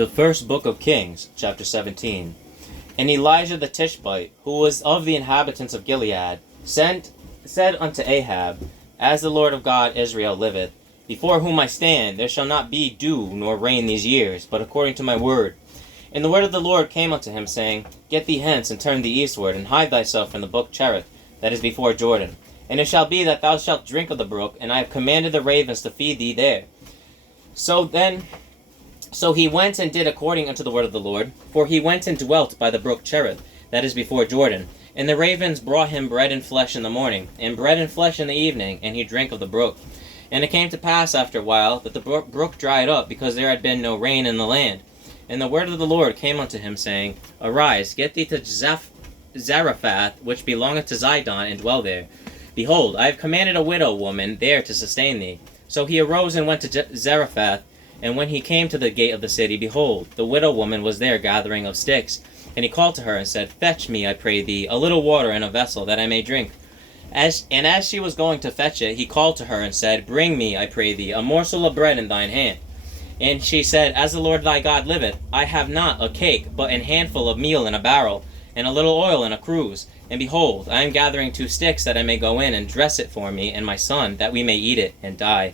The first book of Kings, chapter 17. And Elijah the Tishbite, who was of the inhabitants of Gilead, said unto Ahab, As the Lord of God Israel liveth, before whom I stand, there shall not be dew nor rain these years, but according to my word. And the word of the Lord came unto him, saying, Get thee hence, and turn thee eastward, and hide thyself in the brook Cherith, that is before Jordan. And it shall be that thou shalt drink of the brook, and I have commanded the ravens to feed thee there. So he went and did according unto the word of the Lord, for he went and dwelt by the brook Cherith, that is before Jordan. And the ravens brought him bread and flesh in the morning, and bread and flesh in the evening, and he drank of the brook. And it came to pass after a while that the brook dried up, because there had been no rain in the land. And the word of the Lord came unto him, saying, Arise, get thee to Zarephath, which belongeth to Zidon, and dwell there. Behold, I have commanded a widow woman there to sustain thee. So he arose and went to Zarephath. And when he came to the gate of the city, behold, the widow woman was there gathering of sticks. And he called to her and said, Fetch me, I pray thee, a little water in a vessel, that I may drink. As she was going to fetch it, he called to her and said, Bring me, I pray thee, a morsel of bread in thine hand. And she said, As the Lord thy God liveth, I have not a cake, but an handful of meal in a barrel, and a little oil in a cruse. And behold, I am gathering 2 sticks, that I may go in and dress it for me and my son, that we may eat it and die.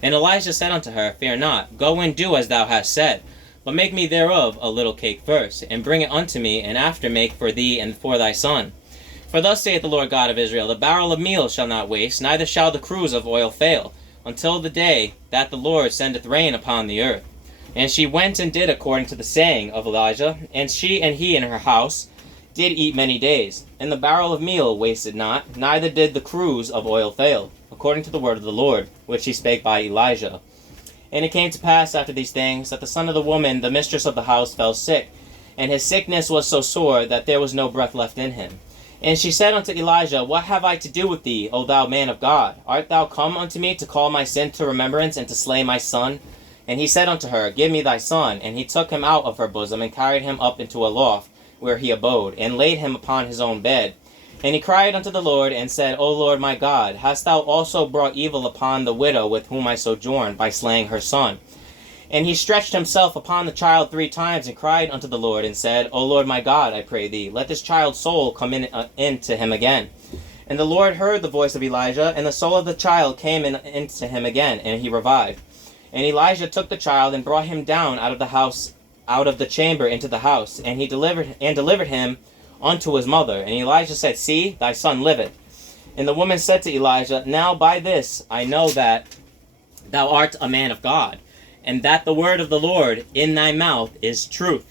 And Elijah said unto her, Fear not, go and do as thou hast said, but make me thereof a little cake first, and bring it unto me, and after make for thee and for thy son. For thus saith the Lord God of Israel, The barrel of meal shall not waste, neither shall the cruse of oil fail, until the day that the Lord sendeth rain upon the earth. And she went and did according to the saying of Elijah, and she and he in her house did eat many days. And the barrel of meal wasted not, neither did the cruse of oil fail, according to the word of the Lord, which he spake by Elijah. And it came to pass after these things, that the son of the woman, the mistress of the house, fell sick, and his sickness was so sore that there was no breath left in him. And she said unto Elijah, What have I to do with thee, O thou man of God? Art thou come unto me to call my sin to remembrance, and to slay my son? And he said unto her, Give me thy son. And he took him out of her bosom, and carried him up into a loft, where he abode, and laid him upon his own bed. And he cried unto the Lord, and said, O Lord my God, hast thou also brought evil upon the widow with whom I sojourned, by slaying her son? And he stretched himself upon the child 3 times, and cried unto the Lord, and said, O Lord my God, I pray thee, let this child's soul come into him again. And the Lord heard the voice of Elijah, and the soul of the child came into him again, and he revived. And Elijah took the child, and brought him down out of the house, out of the chamber into the house, and he delivered him unto his mother. And Elijah said, See, thy son liveth. And the woman said to Elijah, Now by this I know that thou art a man of God, and that the word of the Lord in thy mouth is truth.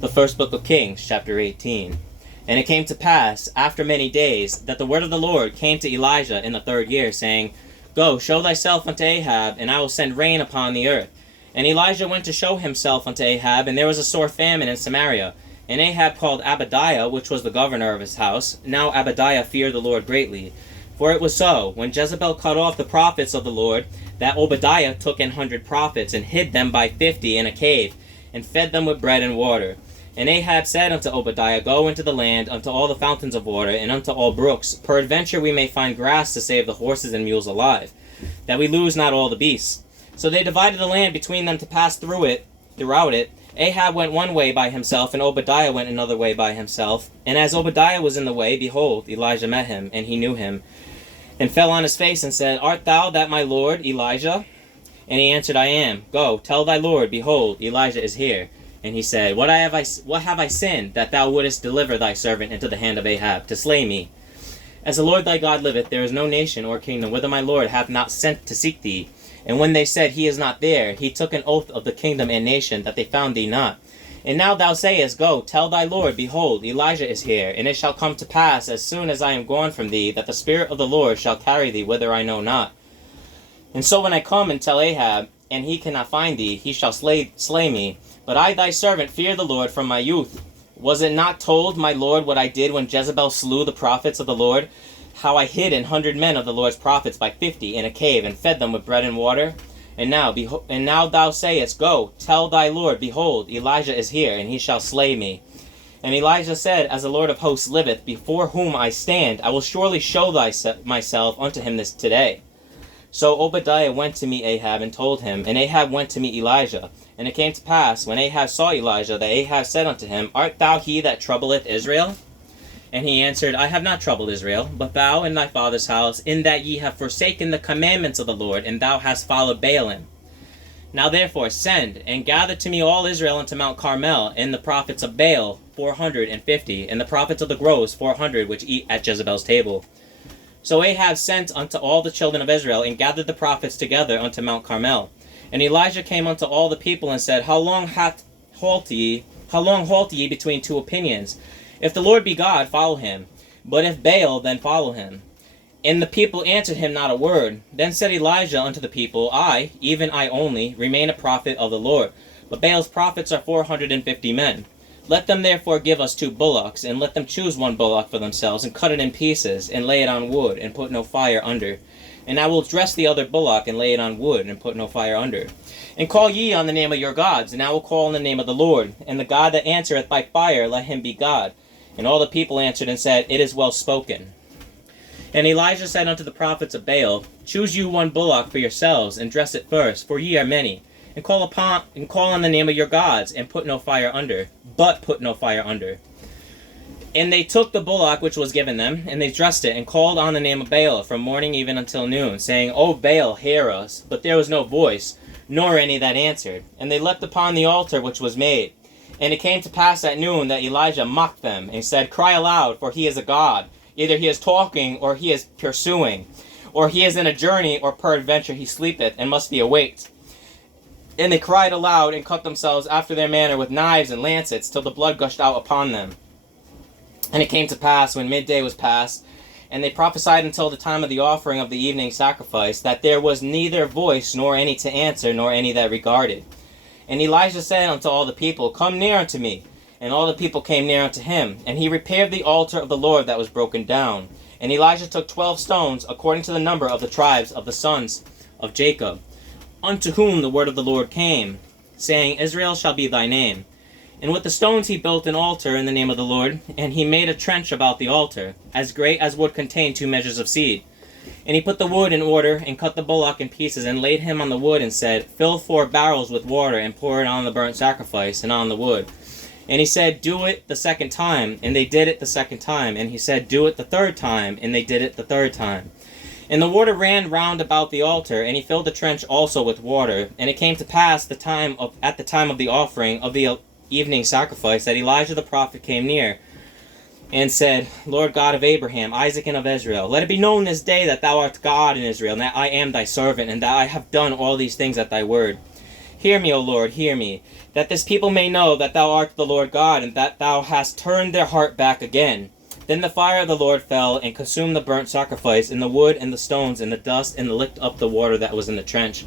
The first book of Kings, chapter 18. And it came to pass, after many days, that the word of the Lord came to Elijah in the 3rd year, saying, Go, show thyself unto Ahab, and I will send rain upon the earth. And Elijah went to show himself unto Ahab, and there was a sore famine in Samaria. And Ahab called Abadiah, which was the governor of his house. Now Abadiah feared the Lord greatly. For it was so, when Jezebel cut off the prophets of the Lord, that Obadiah took 100 prophets, and hid them by 50 in a cave, and fed them with bread and water. And Ahab said unto Obadiah, Go into the land, unto all the fountains of water, and unto all brooks. Peradventure we may find grass to save the horses and mules alive, that we lose not all the beasts. So they divided the land between them to pass throughout it. Ahab went one way by himself, and Obadiah went another way by himself. And as Obadiah was in the way, behold, Elijah met him, and he knew him, and fell on his face, and said, Art thou that my lord, Elijah? And he answered, I am. Go, tell thy lord, behold, Elijah is here. And he said, What have I sinned, that thou wouldest deliver thy servant into the hand of Ahab, to slay me? As the Lord thy God liveth, there is no nation or kingdom whither my lord hath not sent to seek thee. And when they said, He is not there, he took an oath of the kingdom and nation, that they found thee not. And now thou sayest, Go, tell thy Lord, behold, Elijah is here. And it shall come to pass, as soon as I am gone from thee, that the Spirit of the Lord shall carry thee whither I know not. And so when I come and tell Ahab, and he cannot find thee, he shall slay me. But I thy servant fear the Lord from my youth. Was it not told my Lord what I did when Jezebel slew the prophets of the Lord? How I hid 100 men of the Lord's prophets by 50 in a cave, and fed them with bread and water? And now thou sayest, Go, tell thy Lord, behold, Elijah is here, and he shall slay me. And Elijah said, As the Lord of hosts liveth, before whom I stand, I will surely show myself unto him this today. So Obadiah went to meet Ahab and told him, and Ahab went to meet Elijah. And it came to pass, when Ahab saw Elijah, that Ahab said unto him, Art thou he that troubleth Israel? And he answered, I have not troubled Israel, but thou and thy father's house, in that ye have forsaken the commandments of the Lord, and thou hast followed Baalim. Now therefore send, and gather to me all Israel unto Mount Carmel, and the prophets of Baal 450, and the prophets of the groves 400, which eat at Jezebel's table. So Ahab sent unto all the children of Israel, and gathered the prophets together unto Mount Carmel. And Elijah came unto all the people, and said, How long halt ye between two opinions? If the Lord be God, follow him. But if Baal, then follow him. And the people answered him not a word. Then said Elijah unto the people, I, even I only, remain a prophet of the Lord. But Baal's prophets are 450 men. Let them therefore give us 2 bullocks, and let them choose 1 bullock for themselves, and cut it in pieces, and lay it on wood, and put no fire under. And I will dress the other bullock, and lay it on wood, and put no fire under. And call ye on the name of your gods, and I will call on the name of the Lord. And the God that answereth by fire, let him be God. And all the people answered and said, It is well spoken. And Elijah said unto the prophets of Baal, Choose you 1 bullock for yourselves, and dress it first, for ye are many. And call on the name of your gods, and put no fire under. But put no fire under. And they took the bullock which was given them, and they dressed it, and called on the name of Baal from morning even until noon, saying, O Baal, hear us. But there was no voice, nor any that answered. And they leapt upon the altar which was made. And it came to pass at noon that Elijah mocked them, and said, Cry aloud, for he is a god. Either he is talking, or he is pursuing. Or he is in a journey, or peradventure he sleepeth, and must be awaked. And they cried aloud, and cut themselves after their manner with knives and lancets, till the blood gushed out upon them. And it came to pass, when midday was past, and they prophesied until the time of the offering of the evening sacrifice, that there was neither voice, nor any to answer, nor any that regarded. And Elijah said unto all the people, Come near unto me. And all the people came near unto him. And he repaired the altar of the Lord that was broken down. And Elijah took 12 stones, according to the number of the tribes of the sons of Jacob, unto whom the word of the Lord came, saying, Israel shall be thy name. And with the stones he built an altar in the name of the Lord, and he made a trench about the altar, as great as would contain 2 measures of seed. And he put the wood in order, and cut the bullock in pieces, and laid him on the wood, and said, Fill 4 barrels with water, and pour it on the burnt sacrifice, and on the wood. And he said, Do it the 2nd time, and they did it the 2nd time. And he said, Do it the 3rd time, and they did it the 3rd time. And the water ran round about the altar, and he filled the trench also with water. And it came to pass at the time of the offering of the evening sacrifice, that Elijah the prophet came near, and said, Lord God of Abraham, Isaac, and of Israel, let it be known this day that thou art God in Israel, and that I am thy servant, and that I have done all these things at thy word. Hear me, O Lord, hear me, that this people may know that thou art the Lord God, and that thou hast turned their heart back again. Then the fire of the Lord fell, and consumed the burnt sacrifice, and the wood, and the stones, and the dust, and licked up the water that was in the trench.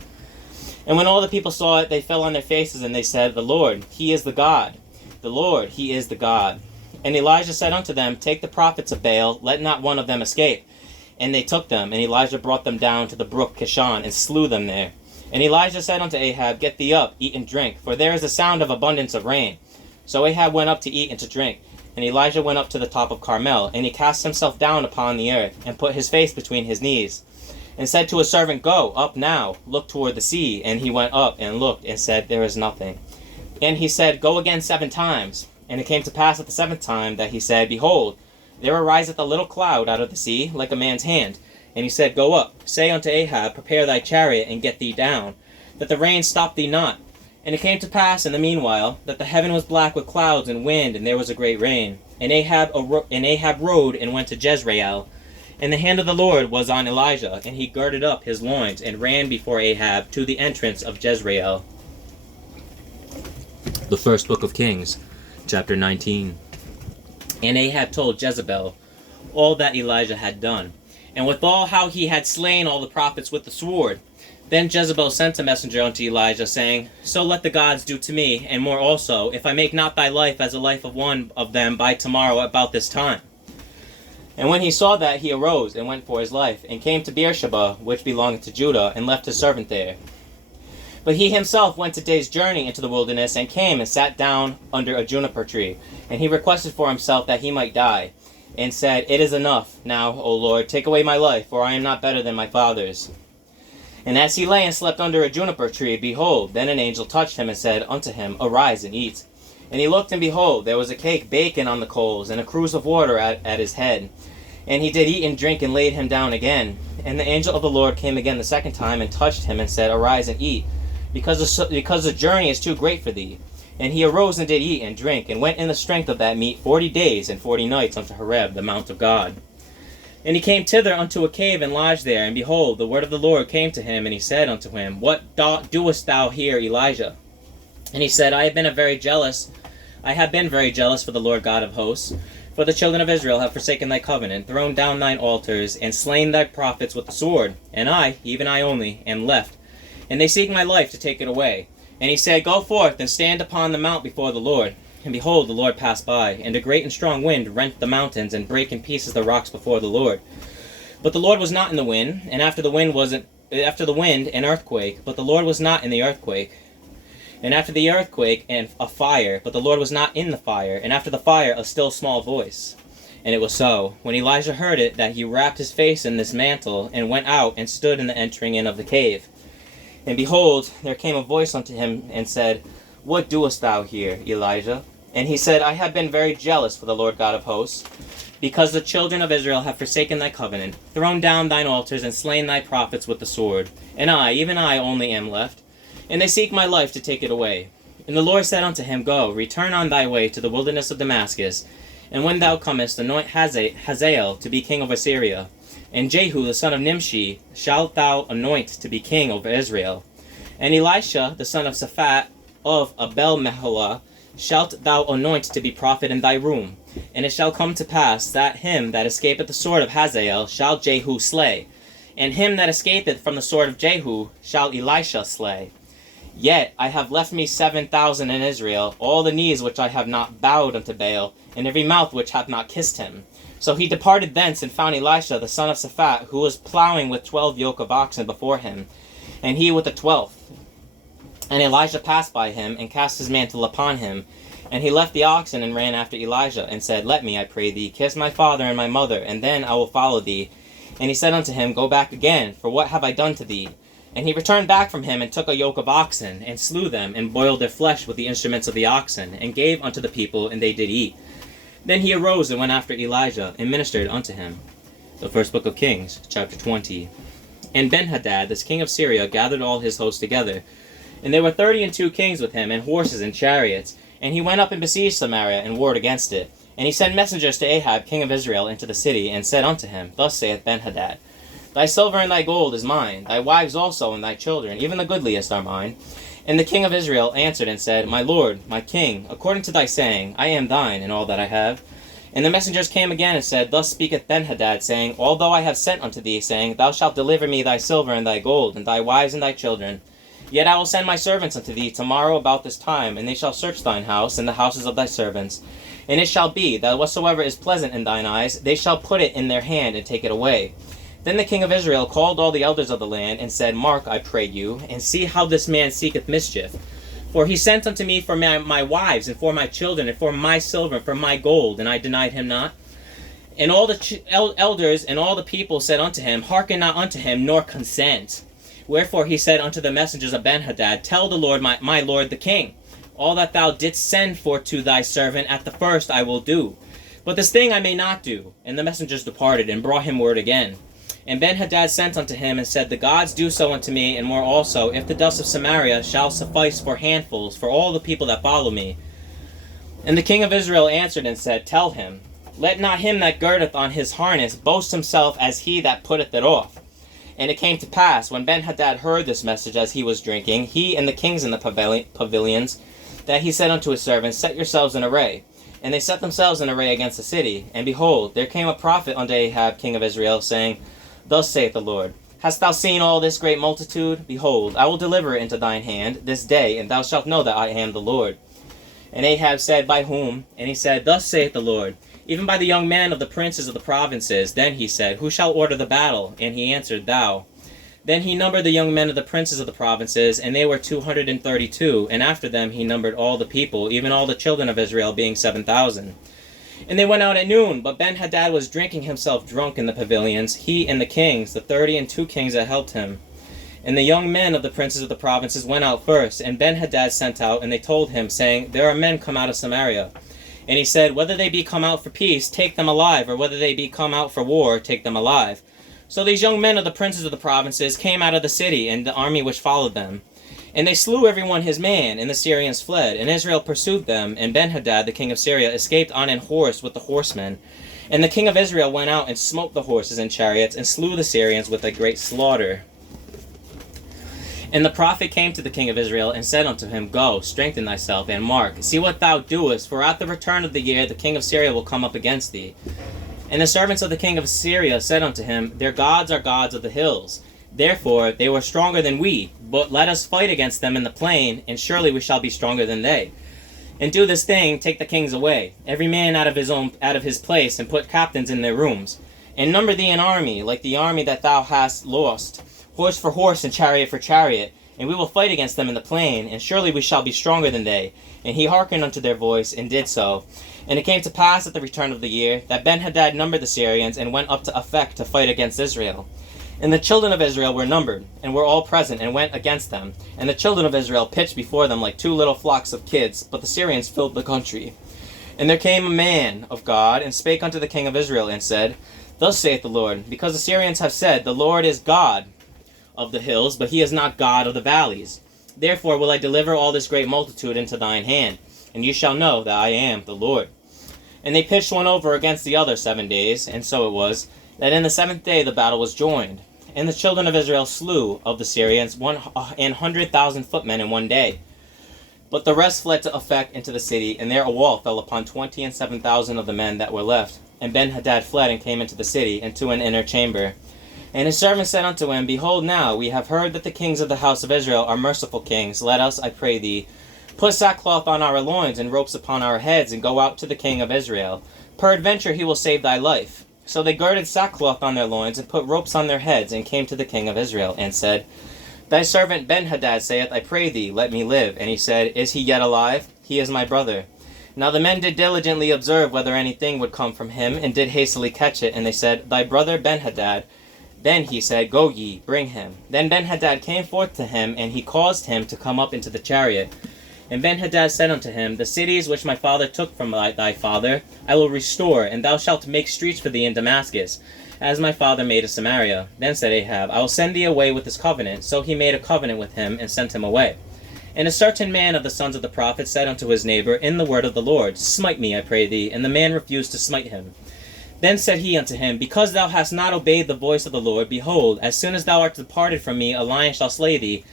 And when all the people saw it, they fell on their faces, and they said, The Lord, he is the God. The Lord, he is the God. And Elijah said unto them, Take the prophets of Baal, let not one of them escape. And they took them, and Elijah brought them down to the brook Kishon, and slew them there. And Elijah said unto Ahab, Get thee up, eat and drink, for there is a sound of abundance of rain. So Ahab went up to eat and to drink. And Elijah went up to the top of Carmel, and he cast himself down upon the earth, and put his face between his knees, and said to his servant, Go, up now, look toward the sea. And he went up, and looked, and said, There is nothing. And he said, Go again 7 times. And it came to pass at the 7th time, that he said, Behold, there ariseth a little cloud out of the sea, like a man's hand. And he said, Go up, say unto Ahab, Prepare thy chariot, and get thee down, that the rain stop thee not. And it came to pass in the meanwhile, that the heaven was black with clouds and wind, and there was a great rain. And Ahab rode and went to Jezreel. And the hand of the Lord was on Elijah, and he girded up his loins, and ran before Ahab to the entrance of Jezreel. The first book of Kings, chapter 19. And Ahab told Jezebel all that Elijah had done, and withal how he had slain all the prophets with the sword. Then Jezebel sent a messenger unto Elijah, saying, So let the gods do to me, and more also, if I make not thy life as the life of one of them by tomorrow about this time. And when he saw that, he arose, and went for his life, and came to Beersheba, which belongeth to Judah, and left his servant there. But he himself went a day's journey into the wilderness, and came and sat down under a juniper tree. And he requested for himself that he might die, and said, It is enough. Now, O Lord, take away my life, for I am not better than my fathers. And as he lay and slept under a juniper tree, behold, then an angel touched him and said unto him, Arise and eat. And he looked, and behold, there was a cake baken on the coals, and a cruse of water at his head. And he did eat and drink, and laid him down again. And the angel of the Lord came again the second time, and touched him, and said, Arise and eat, because the journey is too great for thee. And he arose and did eat and drink, and went in the strength of that meat 40 days and 40 nights unto Horeb, the mount of God. And he came thither unto a cave, and lodged there. And behold, the word of the Lord came to him, and he said unto him, What doest thou here, Elijah? And he said, I have been very jealous for the Lord God of hosts. For the children of Israel have forsaken thy covenant, thrown down thine altars, and slain thy prophets with the sword. And I, even I only, am left. And they seek my life to take it away. And he said, Go forth, and stand upon the mount before the Lord. And behold, the Lord passed by, and a great and strong wind rent the mountains, and brake in pieces the rocks before the Lord. But the Lord was not in the wind, and after the wind an earthquake, but the Lord was not in the earthquake. And after the earthquake a fire, but the Lord was not in the fire, and after the fire a still small voice. And it was so, when Elijah heard it, that he wrapped his face in this mantle, and went out, and stood in the entering in of the cave. And behold, there came a voice unto him, and said, What doest thou here, Elijah? And he said, I have been very jealous for the Lord God of hosts, because the children of Israel have forsaken thy covenant, thrown down thine altars, and slain thy prophets with the sword. And I, even I only am left, and they seek my life to take it away. And the Lord said unto him, Go, return on thy way to the wilderness of Damascus, and when thou comest, anoint Hazael to be king over Syria. And Jehu the son of Nimshi shalt thou anoint to be king over Israel. And Elisha the son of Shaphat of Abel-Meholah shalt thou anoint to be prophet in thy room. And it shall come to pass that him that escapeth the sword of Hazael shall Jehu slay, and him that escapeth from the sword of Jehu shall Elisha slay. Yet I have left me 7,000 in Israel, all the knees which I have not bowed unto Baal, and every mouth which hath not kissed him. So he departed thence, and found Elisha the son of Shaphat, who was plowing with 12 yoke of oxen before him, and he with the 12th. And Elijah passed by him, and cast his mantle upon him. And he left the oxen, and ran after Elijah, and said, Let me, I pray thee, kiss my father and my mother, and then I will follow thee. And he said unto him, Go back again, for what have I done to thee? And he returned back from him, and took a yoke of oxen, and slew them, and boiled their flesh with the instruments of the oxen, and gave unto the people, and they did eat. Then he arose and went after Elijah, and ministered unto him. The first book of Kings, chapter 20. And Benhadad, this king of Syria, gathered all his host together. And there were 32 kings with him, and horses and chariots. And he went up and besieged Samaria, and warred against it. And he sent messengers to Ahab, king of Israel, into the city, and said unto him, Thus saith Benhadad, Thy silver and thy gold is mine, thy wives also and thy children, even the goodliest are mine. And the king of Israel answered and said, My lord, my king, according to thy saying, I am thine, and all that I have. And the messengers came again and said, Thus speaketh Benhadad, saying, Although I have sent unto thee, saying, Thou shalt deliver me thy silver and thy gold, and thy wives and thy children, yet I will send my servants unto thee tomorrow about this time, and they shall search thine house, and the houses of thy servants. And it shall be, that whatsoever is pleasant in thine eyes, they shall put it in their hand, and take it away. Then the king of Israel called all the elders of the land, and said, Mark, I pray you, and see how this man seeketh mischief. For he sent unto me for my wives, and for my children, and for my silver, and for my gold, and I denied him not. And all the elders and all the people said unto him, Hearken not unto him, nor consent. Wherefore he said unto the messengers of Benhadad, Tell the Lord, my lord the king, all that thou didst send for to thy servant at the first I will do. But this thing I may not do. And the messengers departed, and brought him word again. And Benhadad sent unto him, and said, The gods do so unto me, and more also, if the dust of Samaria shall suffice for handfuls for all the people that follow me. And the king of Israel answered and said, Tell him, Let not him that girdeth on his harness boast himself as he that putteth it off. And it came to pass, when Benhadad heard this message as he was drinking, he and the kings in the pavilions, that he said unto his servants, Set yourselves in array. And they set themselves in array against the city. And behold, there came a prophet unto Ahab, king of Israel, saying, Thus saith the Lord, Hast thou seen all this great multitude? Behold, I will deliver it into thine hand this day, and thou shalt know that I am the Lord. And Ahab said, By whom? And he said, Thus saith the Lord, Even by the young men of the princes of the provinces. Then he said, Who shall order the battle? And he answered, Thou. Then he numbered the young men of the princes of the provinces, and they were 232. And after them he numbered all the people, even all the children of Israel, being 7,000. And they went out at noon, but Benhadad was drinking himself drunk in the pavilions, he and the kings, the 32 kings that helped him. And the young men of the princes of the provinces went out first, and Ben-Hadad sent out, and they told him, saying, There are men come out of Samaria. And he said, Whether they be come out for peace, take them alive, or whether they be come out for war, take them alive. So these young men of the princes of the provinces came out of the city, and the army which followed them. And they slew every one his man, and the Syrians fled, and Israel pursued them, and Ben-Hadad the king of Syria escaped on an horse with the horsemen. And the king of Israel went out and smote the horses and chariots, and slew the Syrians with a great slaughter. And the prophet came to the king of Israel, and said unto him, Go, strengthen thyself, and mark, see what thou doest, for at the return of the year the king of Syria will come up against thee. And the servants of the king of Syria said unto him, Their gods are gods of the hills. Therefore they were stronger than we, but let us fight against them in the plain, and surely we shall be stronger than they. And do this thing, take the kings away, every man out of his place, and put captains in their rooms. And number thee an army, like the army that thou hast lost, horse for horse and chariot for chariot, and we will fight against them in the plain, and surely we shall be stronger than they. And he hearkened unto their voice, and did so. And it came to pass at the return of the year, that Ben-Hadad numbered the Syrians, and went up to Aphek to fight against Israel. And the children of Israel were numbered, and were all present, and went against them. And the children of Israel pitched before them like two little flocks of kids, but the Syrians filled the country. And there came a man of God, and spake unto the king of Israel, and said, Thus saith the Lord, because the Syrians have said, The Lord is God of the hills, but he is not God of the valleys. Therefore will I deliver all this great multitude into thine hand, and you shall know that I am the Lord. And they pitched one over against the other 7 days, and so it was, that in the 7th day the battle was joined. And the children of Israel slew of the Syrians 100,000 footmen in 1 day. But the rest fled to Aphek into the city, and there a wall fell upon 27,000 of the men that were left. And Ben-Hadad fled and came into the city, into an inner chamber. And his servants said unto him, Behold now, we have heard that the kings of the house of Israel are merciful kings. Let us, I pray thee, put sackcloth on our loins and ropes upon our heads, and go out to the king of Israel. Peradventure he will save thy life. So they girded sackcloth on their loins, and put ropes on their heads, and came to the king of Israel, and said, Thy servant Ben-Hadad saith, I pray thee, let me live. And he said, Is he yet alive? He is my brother. Now the men did diligently observe whether anything would come from him, and did hastily catch it. And they said, Thy brother Ben-Hadad. Then he said, Go ye, bring him. Then Ben-Hadad came forth to him, and he caused him to come up into the chariot. And Ben-Hadad said unto him, The cities which my father took from thy father I will restore, and thou shalt make streets for thee in Damascus, as my father made of Samaria. Then said Ahab, I will send thee away with this covenant. So he made a covenant with him, and sent him away. And a certain man of the sons of the prophets said unto his neighbor, In the word of the Lord, Smite me, I pray thee. And the man refused to smite him. Then said he unto him, Because thou hast not obeyed the voice of the Lord, behold, as soon as thou art departed from me, a lion shall slay thee.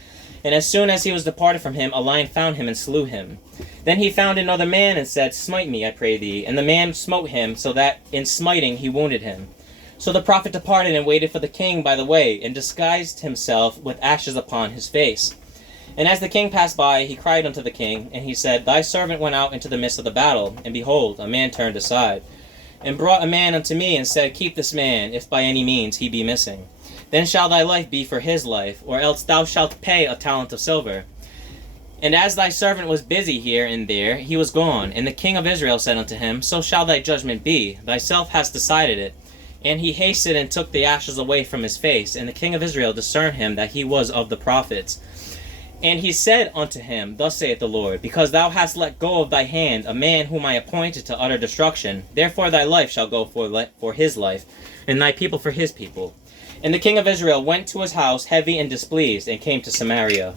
And as soon as he was departed from him, a lion found him and slew him. Then he found another man and said, Smite me, I pray thee. And the man smote him, so that in smiting he wounded him. So the prophet departed and waited for the king by the way, and disguised himself with ashes upon his face. And as the king passed by, he cried unto the king, and he said, Thy servant went out into the midst of the battle, and behold, a man turned aside, and brought a man unto me, and said, Keep this man, if by any means he be missing. Then shall thy life be for his life, or else thou shalt pay a talent of silver. And as thy servant was busy here and there, he was gone. And the king of Israel said unto him, So shall thy judgment be, thyself hast decided it. And he hasted and took the ashes away from his face. And the king of Israel discerned him that he was of the prophets. And he said unto him, Thus saith the Lord, Because thou hast let go of thy hand a man whom I appointed to utter destruction, therefore thy life shall go for his life, and thy people for his people. And the king of Israel went to his house heavy and displeased, and came to Samaria.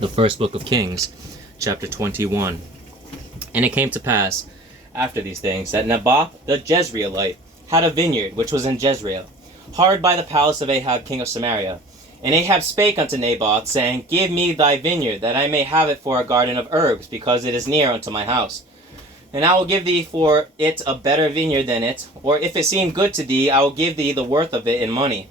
The first book of Kings, chapter 21. And it came to pass, after these things, that Naboth the Jezreelite had a vineyard which was in Jezreel, hard by the palace of Ahab king of Samaria. And Ahab spake unto Naboth, saying, Give me thy vineyard, that I may have it for a garden of herbs, because it is near unto my house. And I will give thee for it a better vineyard than it, or if it seem good to thee, I will give thee the worth of it in money.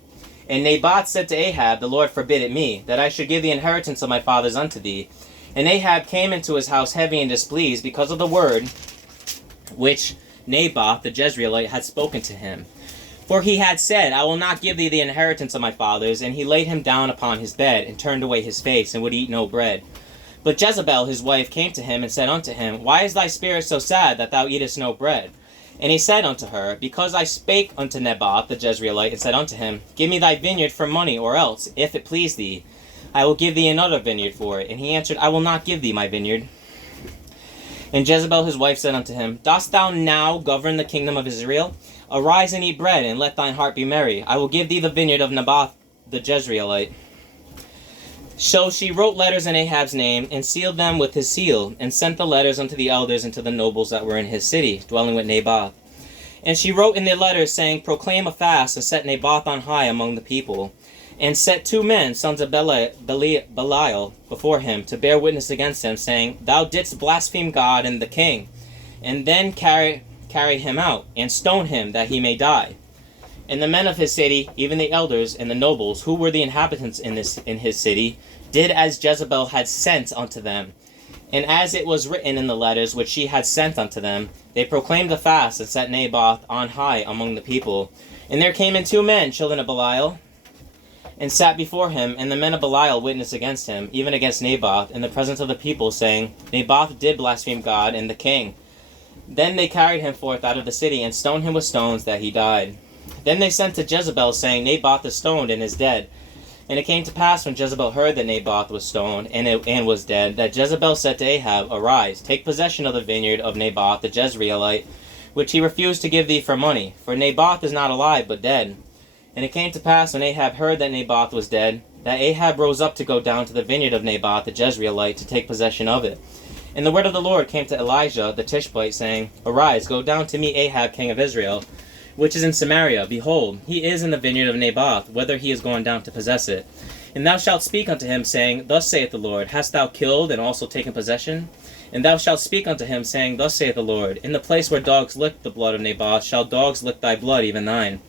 And Naboth said to Ahab, The Lord forbid it me, that I should give the inheritance of my fathers unto thee. And Ahab came into his house heavy and displeased, because of the word which Naboth the Jezreelite had spoken to him. For he had said, I will not give thee the inheritance of my fathers. And he laid him down upon his bed, and turned away his face, and would eat no bread. But Jezebel his wife came to him, and said unto him, Why is thy spirit so sad, that thou eatest no bread? And he said unto her, Because I spake unto Naboth the Jezreelite, and said unto him, Give me thy vineyard for money, or else, if it please thee, I will give thee another vineyard for it. And he answered, I will not give thee my vineyard. And Jezebel his wife said unto him, Dost thou now govern the kingdom of Israel? Arise and eat bread, and let thine heart be merry. I will give thee the vineyard of Naboth the Jezreelite. So she wrote letters in Ahab's name, and sealed them with his seal, and sent the letters unto the elders and to the nobles that were in his city, dwelling with Naboth. And she wrote in their letters, saying, Proclaim a fast, and set Naboth on high among the people. And set 2 men, sons of Belial, before him, to bear witness against him, saying, Thou didst blaspheme God and the king. And then carry him out, and stone him, that he may die. And the men of his city, even the elders and the nobles, who were the inhabitants in his city, did as Jezebel had sent unto them. And as it was written in the letters which she had sent unto them, they proclaimed a fast, and set Naboth on high among the people. And there came in 2 men, children of Belial, and sat before him, and the men of Belial witnessed against him, even against Naboth, in the presence of the people, saying, Naboth did blaspheme God and the king. Then they carried him forth out of the city, and stoned him with stones, that he died. Then they sent to Jezebel, saying, Naboth is stoned and is dead. And it came to pass, when Jezebel heard that Naboth was stoned and was dead, that Jezebel said to Ahab, Arise, take possession of the vineyard of Naboth the Jezreelite, which he refused to give thee for money, for Naboth is not alive, but dead. And it came to pass, when Ahab heard that Naboth was dead, that Ahab rose up to go down to the vineyard of Naboth the Jezreelite, to take possession of it. And the word of the Lord came to Elijah the Tishbite, saying, Arise, go down to meet Ahab king of Israel, which is in Samaria. Behold, he is in the vineyard of Naboth, whither he is gone down to possess it. And thou shalt speak unto him, saying, Thus saith the Lord, Hast thou killed and also taken possession? And thou shalt speak unto him, saying, Thus saith the Lord, In the place where dogs licked the blood of Naboth, shall dogs lick thy blood, even thine.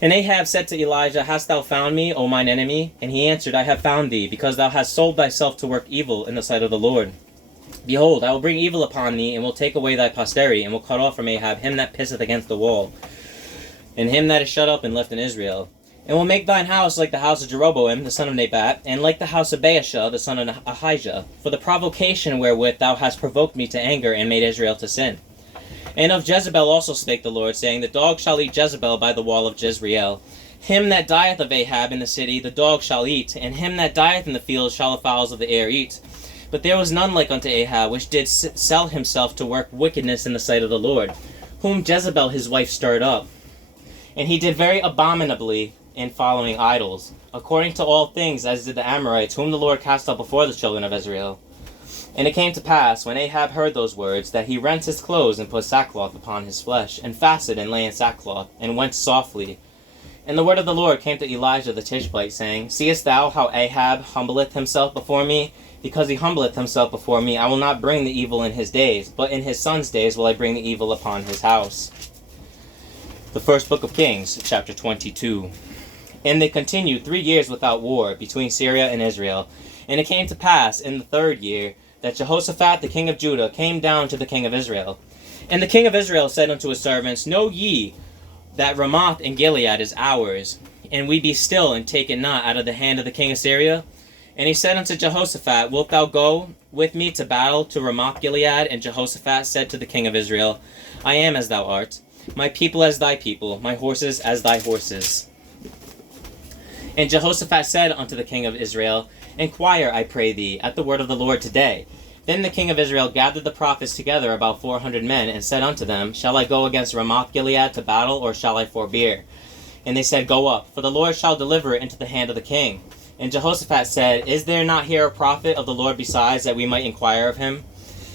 And Ahab said to Elijah, Hast thou found me, O mine enemy? And he answered, I have found thee, because thou hast sold thyself to work evil in the sight of the Lord. Behold, I will bring evil upon thee, and will take away thy posterity, and will cut off from Ahab him that pisseth against the wall, and him that is shut up and left in Israel. And will make thine house like the house of Jeroboam the son of Nebat, and like the house of Baasha the son of Ahijah, for the provocation wherewith thou hast provoked me to anger, and made Israel to sin. And of Jezebel also spake the Lord, saying, The dog shall eat Jezebel by the wall of Jezreel. Him that dieth of Ahab in the city the dog shall eat, and him that dieth in the field shall the fowls of the air eat. But there was none like unto Ahab, which did sell himself to work wickedness in the sight of the Lord, whom Jezebel his wife stirred up. And he did very abominably in following idols, according to all things as did the Amorites, whom the Lord cast out before the children of Israel. And it came to pass, when Ahab heard those words, that he rent his clothes, and put sackcloth upon his flesh, and fasted, and lay in sackcloth, and went softly. And the word of the Lord came to Elijah the Tishbite, saying, Seest thou how Ahab humbleth himself before me? Because he humbleth himself before me, I will not bring the evil in his days, but in his son's days will I bring the evil upon his house. The first book of Kings, chapter 22. And they continued 3 years without war between Syria and Israel. And it came to pass in the 3rd year that Jehoshaphat the king of Judah came down to the king of Israel. And the king of Israel said unto his servants, Know ye that Ramoth in Gilead is ours, and we be still, and take it not out of the hand of the king of Syria? And he said unto Jehoshaphat, Wilt thou go with me to battle to Ramoth Gilead? And Jehoshaphat said to the king of Israel, I am as thou art, my people as thy people, my horses as thy horses. And Jehoshaphat said unto the king of Israel, Inquire, I pray thee, at the word of the Lord today. Then the king of Israel gathered the prophets together, about 400 men, and said unto them, Shall I go against Ramoth Gilead to battle, or shall I forbear? And they said, Go up, for the Lord shall deliver it into the hand of the king. And Jehoshaphat said, Is there not here a prophet of the Lord besides, that we might inquire of him?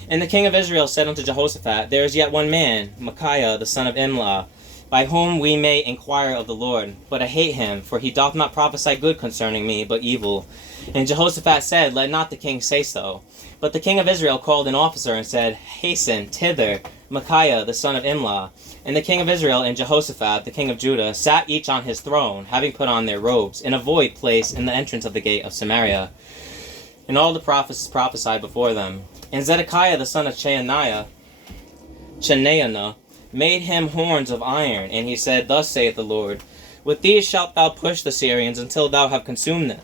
And the king of Israel said unto Jehoshaphat, There is yet one man, Micaiah the son of Imlah, by whom we may inquire of the Lord. But I hate him, for he doth not prophesy good concerning me, but evil. And Jehoshaphat said, Let not the king say so. But the king of Israel called an officer, and said, Hasten thither Micaiah the son of Imlah. And the king of Israel and Jehoshaphat the king of Judah sat each on his throne, having put on their robes, in a void place in the entrance of the gate of Samaria. And all the prophets prophesied before them. And Zedekiah the son of Chenaanah made him horns of iron, and he said, Thus saith the Lord, With these shalt thou push the Syrians until thou have consumed them.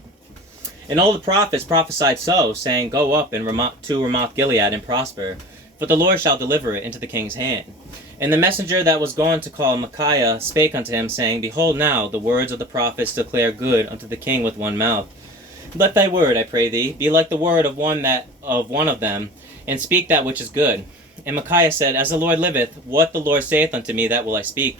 And all the prophets prophesied so, saying, Go up to Ramoth Gilead and prosper. for the Lord shall deliver it into the king's hand. And the messenger that was gone to call Micaiah spake unto him, saying, Behold now, the words of the prophets declare good unto the king with one mouth. Let thy word, I pray thee, be like the word of one of them, and speak that which is good. And Micaiah said, As the Lord liveth, what the Lord saith unto me, that will I speak.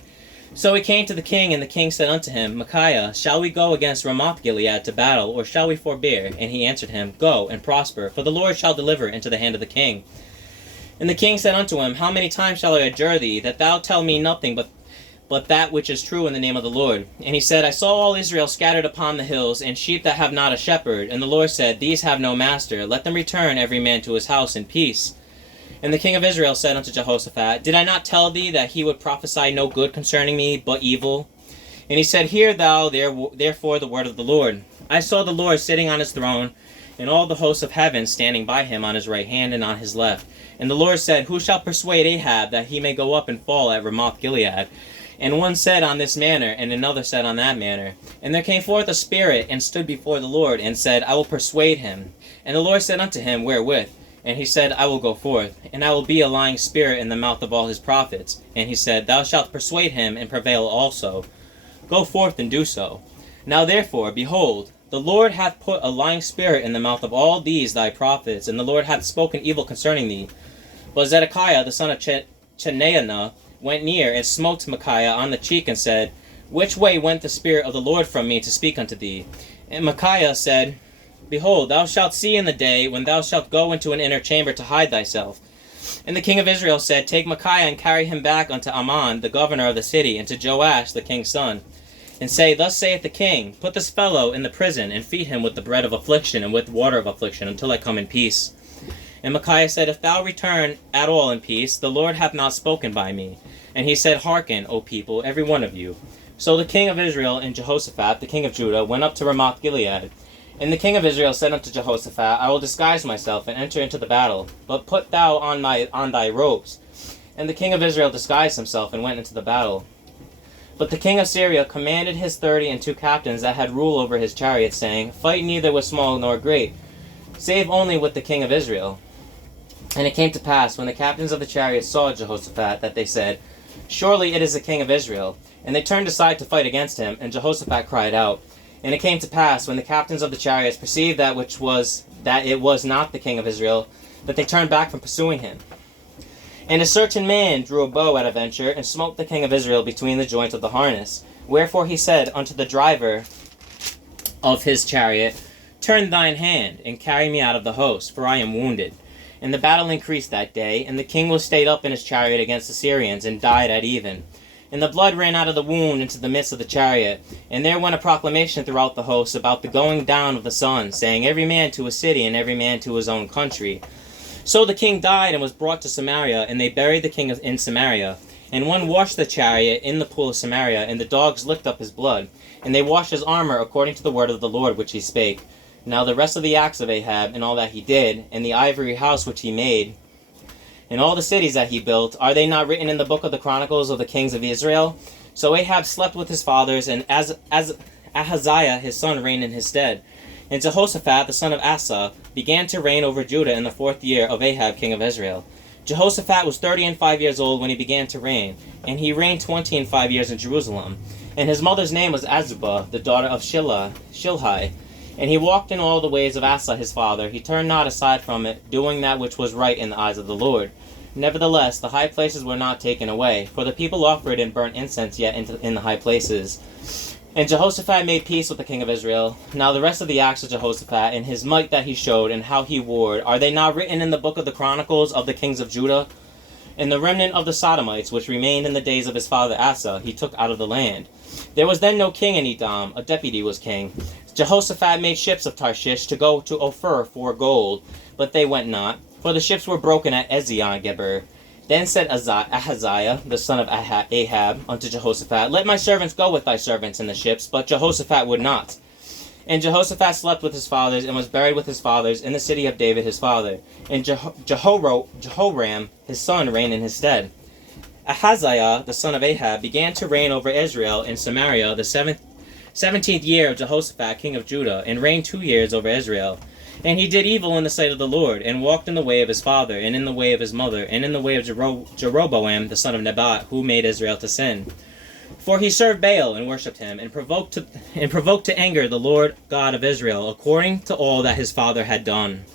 So he came to the king, and the king said unto him, Micaiah, shall we go against Ramoth-Gilead to battle, or shall we forbear? And he answered him, Go, and prosper, for the Lord shall deliver into the hand of the king. And the king said unto him, How many times shall I adjure thee, that thou tell me nothing but that which is true in the name of the Lord? And he said, I saw all Israel scattered upon the hills, and sheep that have not a shepherd. And the Lord said, These have no master. Let them return every man to his house in peace. And the king of Israel said unto Jehoshaphat, Did I not tell thee that he would prophesy no good concerning me, but evil? And he said, Hear thou therefore the word of the Lord. I saw the Lord sitting on his throne, and all the hosts of heaven standing by him on his right hand and on his left. And the Lord said, Who shall persuade Ahab that he may go up and fall at Ramoth-Gilead? And one said on this manner, and another said on that manner. And there came forth a spirit, and stood before the Lord, and said, I will persuade him. And the Lord said unto him, Wherewith? And he said, I will go forth, and I will be a lying spirit in the mouth of all his prophets. And he said, Thou shalt persuade him, and prevail also. Go forth and do so. Now therefore, behold, the Lord hath put a lying spirit in the mouth of all these thy prophets, and the Lord hath spoken evil concerning thee. But Zedekiah the son of Chenaanah went near, and smote Micaiah on the cheek, and said, Which way went the Spirit of the Lord from me to speak unto thee? And Micaiah said, Behold, thou shalt see in the day when thou shalt go into an inner chamber to hide thyself. And the king of Israel said, Take Micaiah and carry him back unto Amon, the governor of the city, and to Joash, the king's son. And say, Thus saith the king, Put this fellow in the prison, and feed him with the bread of affliction and with water of affliction, until I come in peace. And Micaiah said, If thou return at all in peace, the Lord hath not spoken by me. And he said, Hearken, O people, every one of you. So the king of Israel and Jehoshaphat, the king of Judah, went up to Ramoth-Gilead. And the king of Israel said unto Jehoshaphat, I will disguise myself and enter into the battle, but put thou on thy robes. And the king of Israel disguised himself and went into the battle. But the king of Syria commanded his 32 captains that had rule over his chariots, saying, Fight neither with small nor great, save only with the king of Israel. And it came to pass, when the captains of the chariots saw Jehoshaphat, that they said, Surely it is the king of Israel. And they turned aside to fight against him, and Jehoshaphat cried out. And it came to pass, when the captains of the chariots perceived that it was not the king of Israel, that they turned back from pursuing him. And a certain man drew a bow at a venture, and smote the king of Israel between the joints of the harness. Wherefore he said unto the driver of his chariot, Turn thine hand, and carry me out of the host, for I am wounded. And the battle increased that day, and the king was stayed up in his chariot against the Syrians, and died at even. And the blood ran out of the wound into the midst of the chariot. And there went a proclamation throughout the host about the going down of the sun, saying, Every man to his city, and every man to his own country. So the king died, and was brought to Samaria, and they buried the king in Samaria. And one washed the chariot in the pool of Samaria, and the dogs licked up his blood. And they washed his armor according to the word of the Lord which he spake. Now the rest of the acts of Ahab, and all that he did, and the ivory house which he made, and all the cities that he built, are they not written in the book of the Chronicles of the kings of Israel? So Ahab slept with his fathers, and as Ahaziah his son reigned in his stead. And Jehoshaphat the son of Asa began to reign over Judah in the 4th year of Ahab king of Israel. Jehoshaphat was 35 years old when he began to reign, and he reigned 25 years in Jerusalem. And his mother's name was Azubah, the daughter of Shilhi. And he walked in all the ways of Asa his father. He turned not aside from it, doing that which was right in the eyes of the Lord. Nevertheless, the high places were not taken away, for the people offered and burnt incense yet in the high places. And Jehoshaphat made peace with the king of Israel. Now the rest of the acts of Jehoshaphat, and his might that he showed, and how he warred, are they not written in the book of the Chronicles of the kings of Judah? And the remnant of the Sodomites, which remained in the days of his father Asa, he took out of the land. There was then no king in Edom, a deputy was king. Jehoshaphat made ships of Tarshish to go to Ophir for gold, but they went not, for the ships were broken at Ezion-Geber. Then said Ahaziah, the son of Ahab, unto Jehoshaphat, Let my servants go with thy servants in the ships, but Jehoshaphat would not. And Jehoshaphat slept with his fathers, and was buried with his fathers in the city of David his father. And Jehoram his son reigned in his stead. Ahaziah, the son of Ahab, began to reign over Israel in Samaria the 17th year of Jehoshaphat king of Judah, and reigned 2 years over Israel. And he did evil in the sight of the Lord, and walked in the way of his father, and in the way of his mother, and in the way of Jeroboam the son of Nebat, who made Israel to sin. For he served Baal and worshipped him, and provoked to anger the Lord God of Israel, according to all that his father had done.